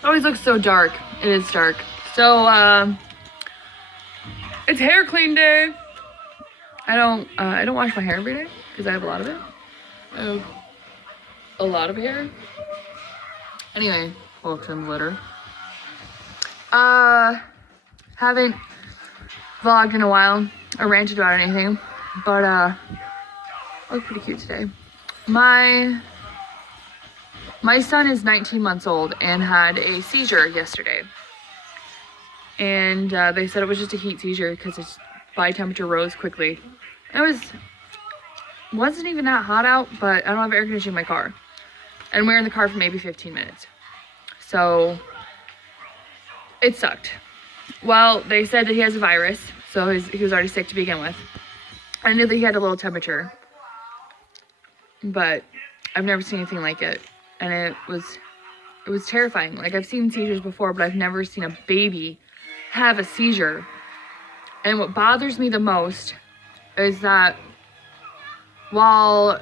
It always looks so dark. It is dark. So, it's hair clean day. I don't wash my hair every day because I have a lot of it. I have a lot of hair. Anyway, welcome litter. Haven't vlogged in a while or ranted about anything, but I look pretty cute today. My son is 19 months old and had a seizure yesterday. And they said it was just a heat seizure because his body temperature rose quickly. It wasn't even that hot out, but I don't have air conditioning in my car. And we're in the car for maybe 15 minutes. So it sucked. Well, they said that he has a virus, so he was already sick to begin with. I knew that he had a little temperature, but I've never seen anything like it. And it was terrifying. Like, I've seen seizures before, but I've never seen a baby have a seizure. And what bothers me the most is that while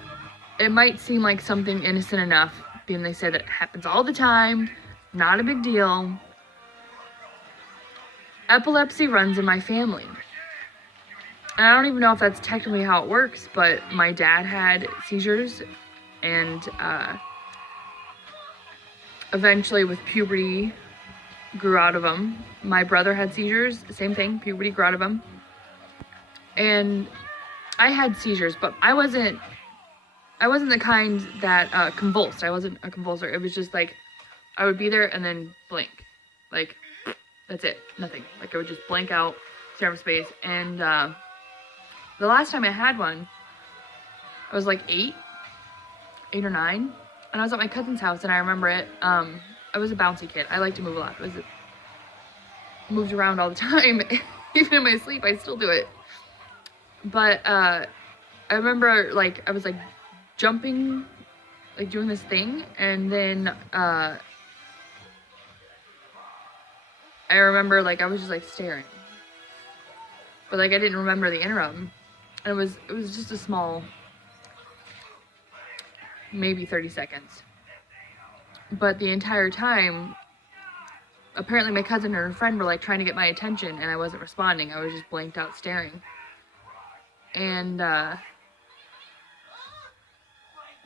it might seem like something innocent enough, being they say that it happens all the time, not a big deal, epilepsy runs in my family. And I don't even know if that's technically how it works, but my dad had seizures, and eventually with puberty grew out of them. My brother had seizures, same thing, puberty grew out of them. And I had seizures, but I wasn't the kind that convulsed. I wasn't a convulsor. It was just like I would be there and then blink. Like, that's it, nothing. Like, I would just blank out, stare into space. And the last time I had one, I was like 8 or 9, and I was at my cousin's house, and I remember it. I was a bouncy kid. I like to move a lot. Moved around all the time. Even in my sleep, I still do it. But I remember, like, I was like jumping, like doing this thing, and then I remember, like, I was just like staring, but like I didn't remember the interim. And it was just a small, maybe 30 seconds. But the entire time, apparently my cousin and her friend were like trying to get my attention, and I wasn't responding. I was just blanked out staring. And that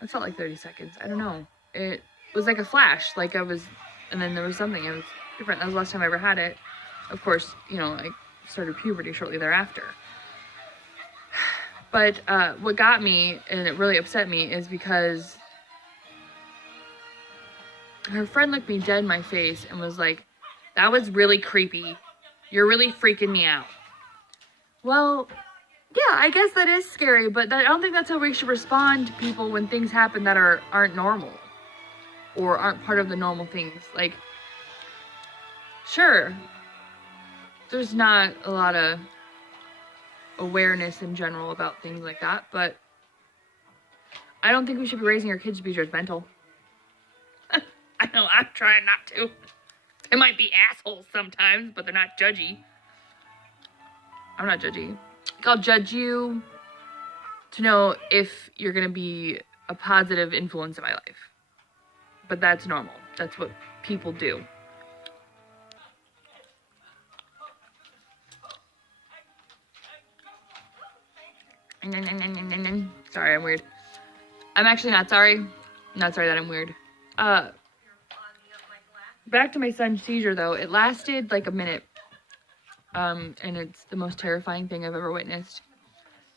felt like 30 seconds. I don't know. It was like a flash. Like I was, and then there was something. It was different. That was the last time I ever had it. Of course, you know, I started puberty shortly thereafter. But what got me, and it really upset me, is because her friend looked me dead in my face and was like, "That was really creepy. You're really freaking me out." Well, yeah, I guess that is scary, but I don't think that's how we should respond to people when things happen that aren't normal or aren't part of the normal things. Like, sure, there's not a lot of awareness in general about things like that, but I don't think we should be raising our kids to be judgmental. I know, I'm trying not to. They might be assholes sometimes, but they're not judgy. I'm not judgy. I'll judge you to know if you're gonna be a positive influence in my life. But that's normal. That's what people do. Sorry, I'm weird. I'm actually not sorry. I'm not sorry that I'm weird. Back to my son's seizure though. It lasted like a minute. And it's the most terrifying thing I've ever witnessed.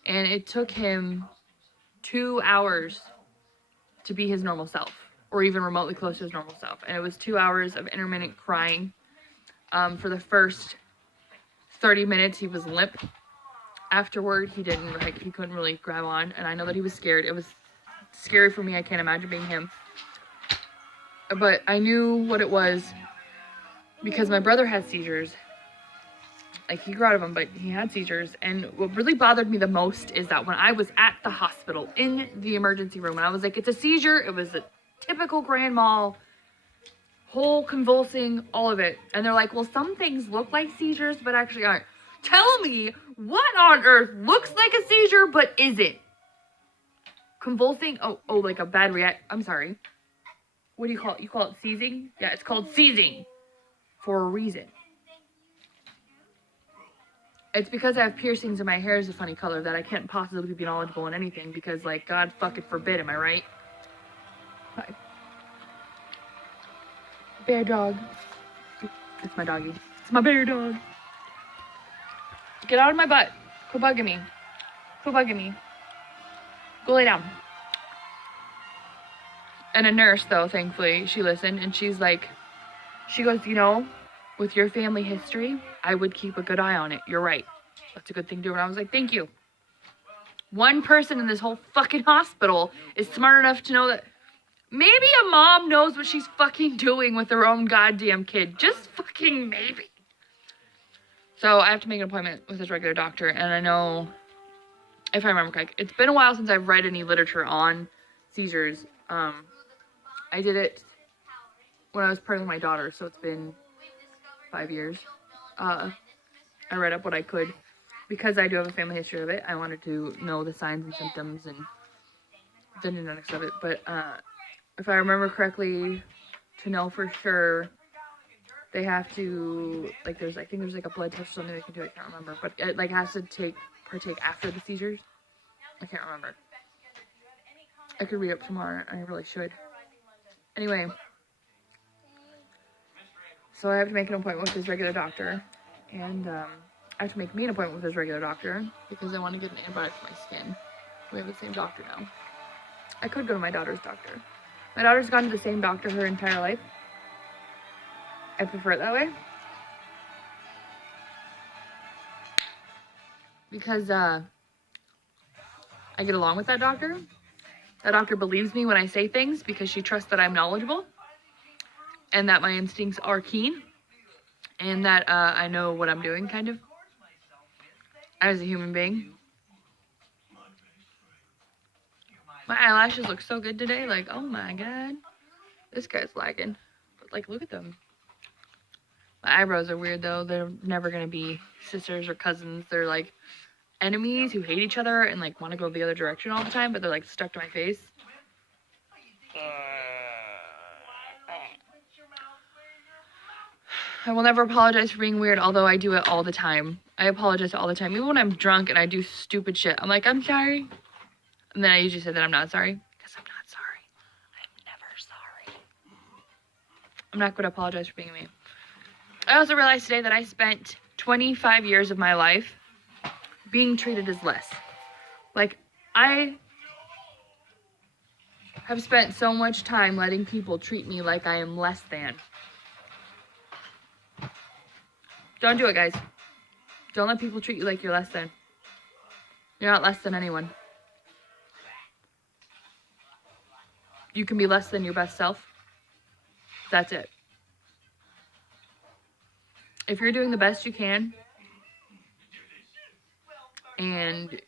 And it took him 2 hours to be his normal self, or even remotely close to his normal self. And it was 2 hours of intermittent crying. For the first 30 minutes, he was limp. Afterward, he couldn't really grab on. And I know that he was scared. It was scary for me. I can't imagine being him. But I knew what it was because my brother had seizures. Like, he grew out of them, but he had seizures. And what really bothered me the most is that when I was at the hospital in the emergency room, and I was like, it's a seizure. It was a typical grand mal, whole convulsing, all of it. And they're like, well, some things look like seizures, but actually aren't. Tell me what on earth looks like a seizure, but isn't. Convulsing, oh, like a bad react. I'm sorry. what do you call it? You call it seizing? Yeah, it's called seizing for a reason. It's because I have piercings and my hair is a funny color that I can't possibly be knowledgeable in anything because, like, God fucking forbid, am I right? Hi. Bear dog. It's my doggy. It's my bear dog. Get out of my butt. Quit bugging me. Quit bugging me. Go lay down. And a nurse, though, thankfully, she listened and she's like, she goes, you know, with your family history, I would keep a good eye on it. You're right. That's a good thing to do. And I was like, thank you. One person in this whole fucking hospital is smart enough to know that maybe a mom knows what she's fucking doing with her own goddamn kid. Just fucking maybe. So I have to make an appointment with his regular doctor. And I know, if I remember correct, it's been a while since I've read any literature on seizures. I did it when I was pregnant with my daughter. So it's been 5 years. I read up what I could. Because I do have a family history of it, I wanted to know the signs and symptoms and the genetics of it. But if I remember correctly, to know for sure, they have to, like, I think there's like a blood test or something they can do. I can't remember. But it, like, has to partake after the seizures. I can't remember. I could read up tomorrow. I really should. Anyway. So I have to make an appointment with his regular doctor. And, I have to make me an appointment with his regular doctor because I want to get an antibiotic for my skin. We have the same doctor now. I could go to my daughter's doctor. My daughter's gone to the same doctor her entire life. I prefer it that way. Because I get along with that doctor. That doctor believes me when I say things because she trusts that I'm knowledgeable. And that my instincts are keen. And that I know what I'm doing, kind of. As a human being. My eyelashes look so good today. Like, oh my god. This guy's lagging. But, like, look at them. My eyebrows are weird, though. They're never going to be sisters or cousins. They're, like, enemies who hate each other and, like, want to go the other direction all the time. But they're, like, stuck to my face. I will never apologize for being weird, although I do it all the time. I apologize all the time. Even when I'm drunk and I do stupid shit, I'm like, I'm sorry. And then I usually say that I'm not sorry. Because I'm not sorry. I'm never sorry. I'm not going to apologize for being me. I also realized today that I spent 25 years of my life being treated as less. Like, I have spent so much time letting people treat me like I am less than. Don't do it, guys. Don't let people treat you like you're less than. You're not less than anyone. You can be less than your best self. That's it. If you're doing the best you can, and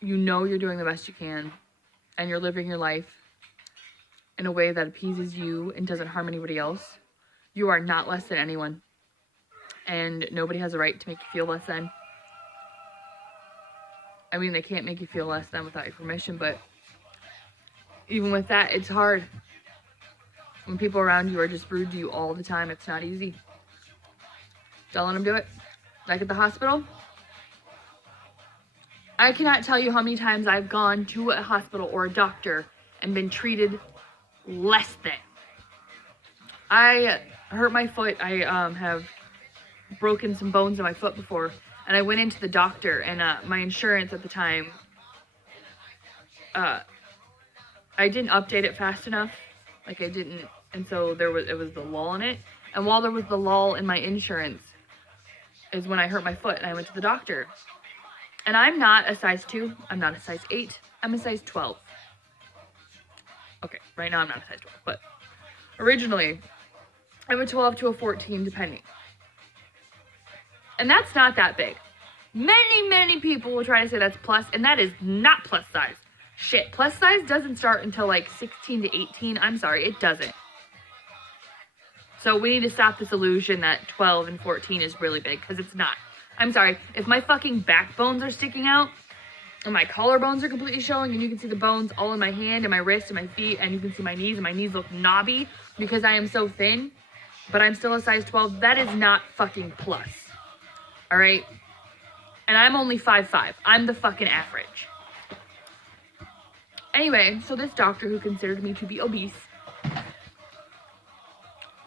you know you're doing the best you can, and you're living your life in a way that appeases you and doesn't harm anybody else, you are not less than anyone. And nobody has a right to make you feel less than. I mean, they can't make you feel less than without your permission, but even with that, it's hard. When people around you are just rude to you all the time, it's not easy. Don't let them do it. Like at the hospital, I cannot tell you how many times I've gone to a hospital or a doctor and been treated less than. I hurt my foot. I have broken some bones in my foot before, and I went into the doctor, and my insurance at the time, I didn't update it fast enough. Like, I didn't, and so it was the lull in it. And while there was the lull in my insurance is when I hurt my foot and I went to the doctor. And I'm not a size 2, I'm not a size 8, I'm a size 12. Okay, right now I'm not a size 12, but originally I'm a 12 to a 14 depending. And that's not that big. Many people will try to say that's plus, and that is not plus size. Shit, plus size doesn't start until like 16 to 18. I'm sorry, it doesn't. So we need to stop this illusion that 12 and 14 is really big, because it's not. I'm sorry, if my fucking backbones are sticking out, And my collarbones are completely showing, and you can see the bones all in my hand and my wrist and my feet, and you can see my knees, and my knees look knobby because I am so thin, but I'm still a size 12. That is not fucking plus. All right? And I'm only 5'5". I'm the fucking average. Anyway, so this doctor who considered me to be obese,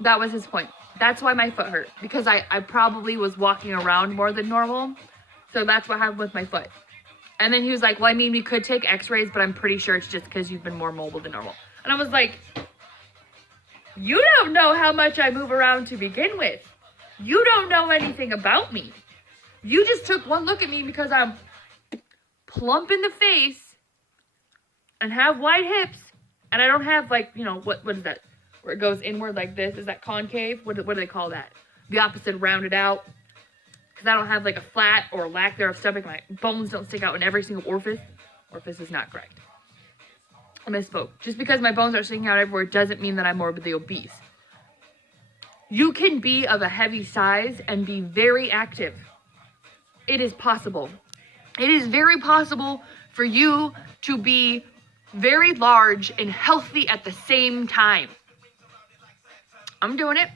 that was his point. That's why my foot hurt, because I probably was walking around more than normal, so that's what happened with my foot. And then he was like, well, I mean, we could take x-rays, but I'm pretty sure it's just because you've been more mobile than normal. And I was like, you don't know how much I move around to begin with. You don't know anything about me. You just took one look at me because I'm plump in the face and have wide hips. And I don't have, like, you know, what is that? Where it goes inward like this. Is that concave? What do they call that? The opposite, rounded out. Because I don't have, like, a flat or lack thereof stomach. My bones don't stick out in every single orifice. Orifice is not correct. I misspoke. Just because my bones are sticking out everywhere doesn't mean that I'm morbidly obese. You can be of a heavy size and be very active. It is possible. It is very possible for you to be very large and healthy at the same time. I'm doing it.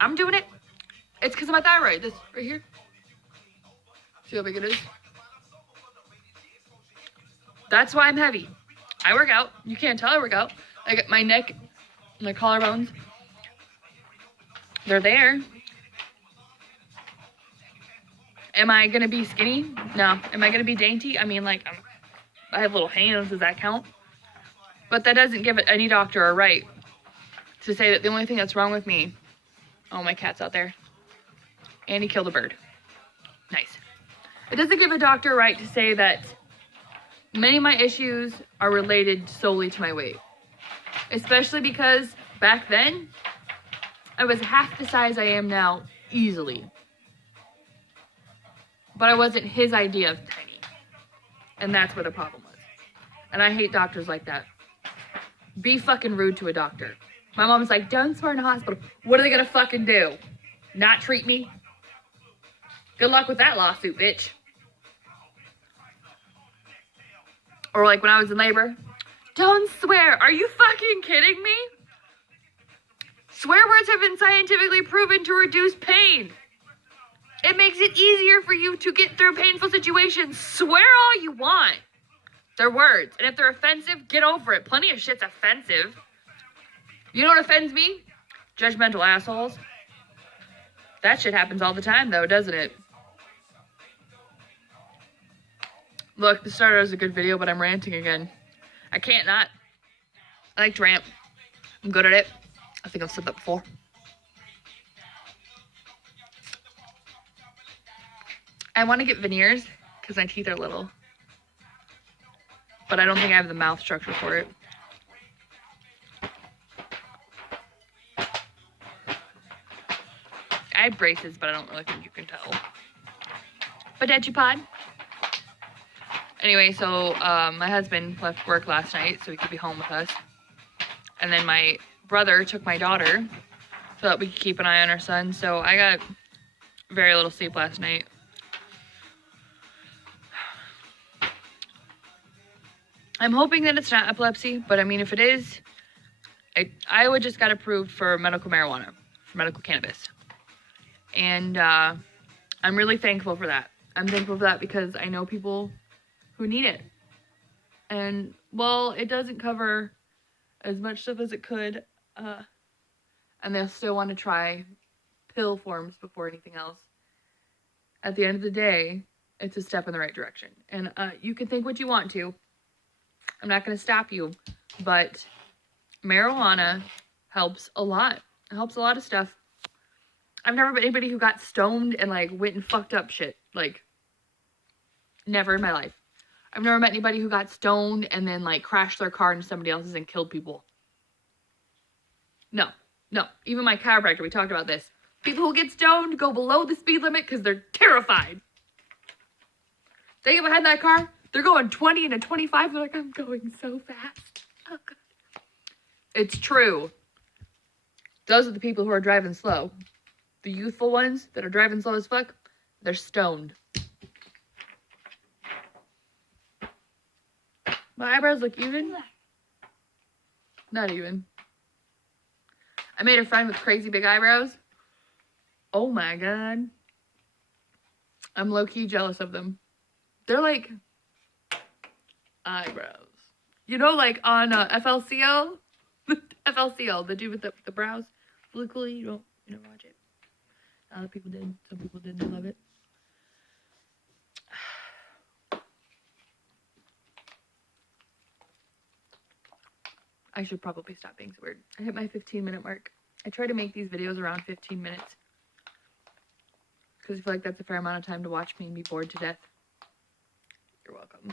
I'm doing it. It's because of my thyroid. This right here. See how big it is? That's why I'm heavy. I work out. You can't tell I work out. I got my neck, my collarbones. They're there. Am I going to be skinny? No. Am I going to be dainty? I mean, like, I have little hands. Does that count? But that doesn't give any doctor a right to say that the only thing that's wrong with me... Oh, my cat's out there. And he killed a bird. Nice. It doesn't give a doctor a right to say that many of my issues are related solely to my weight. Especially because back then, I was half the size I am now, easily. But I wasn't his idea of tiny. And that's where the problem was. And I hate doctors like that. Be fucking rude to a doctor. My mom's like, don't swear in a hospital. What are they gonna fucking do? Not treat me? Good luck with that lawsuit, bitch. Or like when I was in labor, don't swear. Are you fucking kidding me? Swear words have been scientifically proven to reduce pain. It makes it easier for you to get through painful situations. Swear all you want. They're words. And if they're offensive, get over it. Plenty of shit's offensive. You know what offends me? Judgmental assholes. That shit happens all the time, though, doesn't it? Look, this started as a good video, but I'm ranting again. I can't not. I like to rant. I'm good at it. I think I've said that before. I want to get veneers because my teeth are little. But I don't think I have the mouth structure for it. I have braces, but I don't really think you can tell. But did you pod? Anyway, so my husband left work last night so he could be home with us. And then my brother took my daughter so that we could keep an eye on our son. So I got very little sleep last night. I'm hoping that it's not epilepsy, but I mean, if it is, I just got approved for medical marijuana, for medical cannabis. And I'm really thankful for that. I'm thankful for that because I know people who need it. And while it doesn't cover as much stuff as it could, and they'll still want to try pill forms before anything else, at the end of the day, it's a step in the right direction. And you can think what you want to. I'm not going to stop you, but marijuana helps a lot. It helps a lot of stuff. I've never met anybody who got stoned and, like, went and fucked up shit. Like, never in my life. I've never met anybody who got stoned and then, like, crashed their car into somebody else's and killed people. No. Even my chiropractor, we talked about this. People who get stoned go below the speed limit because they're terrified. They get behind that car, they're going 20 and a 25. They're like, I'm going so fast. Oh, God. It's true. Those are the people who are driving slow. The youthful ones that are driving slow as fuck, they're stoned. My eyebrows look even. Not even. I made a friend with crazy big eyebrows. Oh my god. I'm low-key jealous of them. They're like eyebrows. You know, like on FLCL? FLCL, the dude with the brows. Luckily, you don't watch it. A lot of people did. Some people didn't love it. I should probably stop being so weird. I hit my 15-minute mark. I try to make these videos around 15 minutes. Because I feel like that's a fair amount of time to watch me and be bored to death. You're welcome.